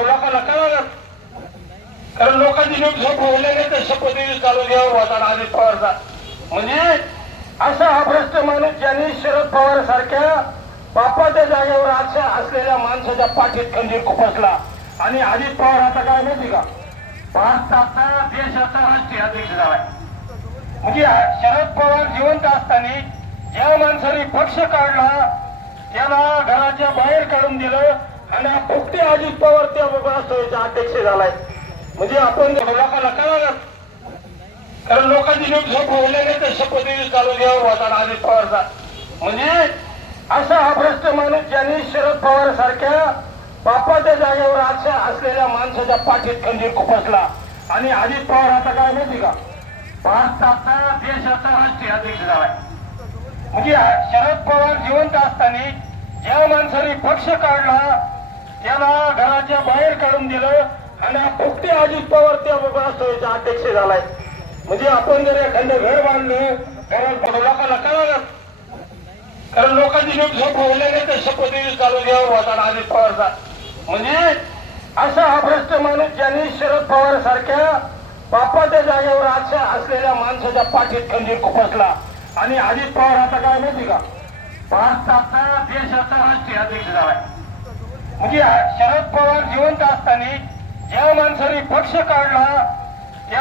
लोकांना कळलं, कारण लोकांची लोक झोप व्हायला नाही तर शपथविधी चालू द्यावा होता अजित पवारचा. म्हणजे असा हा भ्रष्ट माणूस ज्यांनी शरद पवार सारख्या बापाच्या जागेवर असलेल्या माणसाच्या पाठीत खंजीर खुपसला. आणि अजित पवार आता काय माहिती का, भारताचा देशाचा राष्ट्रीय अध्यक्ष झालाय. म्हणजे शरद पवार जिवंत असताना ज्या माणसाने पक्ष काढला त्याला घराच्या बाहेर काढून दिलं आणि हा फुकटे अजित पवार त्या राष्ट्रवादीचा अध्यक्ष झालाय. म्हणजे आपण लोकांना कळलं, कारण लोकांची लोक झोप व्हायला नाही तर शपथविधी चालू द्यावा होता अजित पवारचा. म्हणजे असा हा भ्रष्ट माणूस ज्यांनी शरद पवार सारख्या बापाच्या जागेवर असलेल्या माणसाच्या पाठीत खंजीर खुपसला. आणि अजित पवार आता काय माहिती का, भारताचा देशाचा राष्ट्रीय अध्यक्ष झालाय. म्हणजे शरद पवार जिवंत असताना ज्या माणसाने पक्ष काढला त्याला घराच्या बाहेर काढून दिलं आणि हा फुकटे अजित पवार त्या राष्ट्रवादीचा अध्यक्ष झालाय. म्हणजे आपण जर एखादं घर बांधलं घरात लोकांना कळलं, कारण लोकांची लोक झोप व्हायला नाही तर शपथविधी चालू द्यावा होता अजित पवारचा. म्हणजे असा हा भ्रष्ट माणूस ज्यांनी शरद पवार सारख्या बापाच्या जागेवर असलेल्या माणसाच्या पाठीत खंजीर खुपसला. आणि अजित पवार आता काय माहिती का, भारताचा देशाचा राष्ट्रीय अध्यक्ष झालाय. म्हणजे शरद पवार जिवंत असताना ज्या माणसाने पक्ष काढला